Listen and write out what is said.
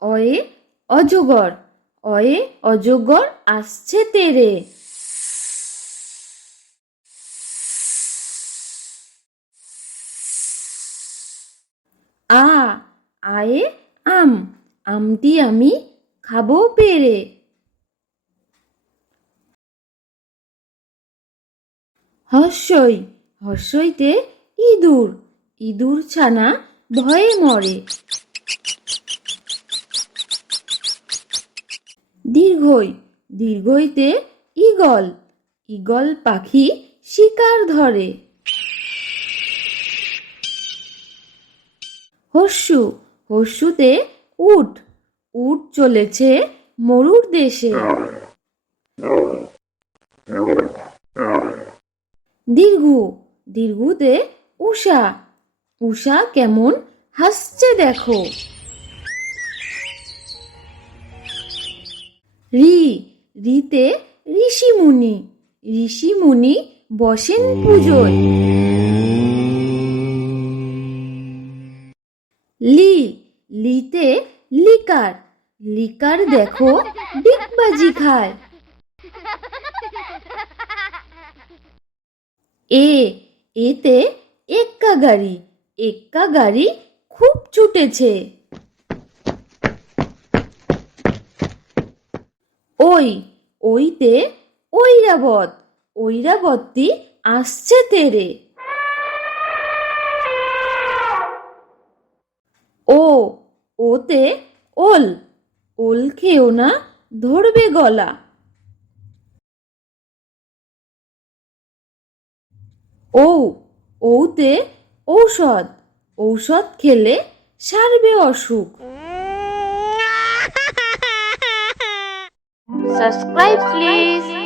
অয়ে অজগর অয়ে অজগর আসছে তেরে। আ, আয়ে আম, আমটি আমি খাব পেরে। হর্ষই, হর্ষইতে ইঁদুর ইঁদুর ছানা ভয়ে মরে। দীর্ঘই, দীর্ঘইতে ঈগল ঈগল পাখি শিকার ধরে। হর্ষু হর্ষুতে উট উট চলেছে মরুর দেশে। দীর্ঘু, দীর্ঘুতে উষা উষা কেমন হাসছে দেখো। রি, রিতে ঋষিমুনি। ঋষিমুনি বসেন পুজোয়। লি, লিতে লিকার। লিকার দেখো, ডিগবাজি খায়। এ, এতে এক্কা গাড়ি এক্কা গাড়ি খুব ছুটেছে ওই, ওইতে ঐরাবত, ঐরাবতী আসছে তেরে। ও, ওতে ওল ওল খেও না ধরবে গলা। ও, ওতে ঔষধ ঔষধ খেলে সারবে অসুখ। Subscribe please.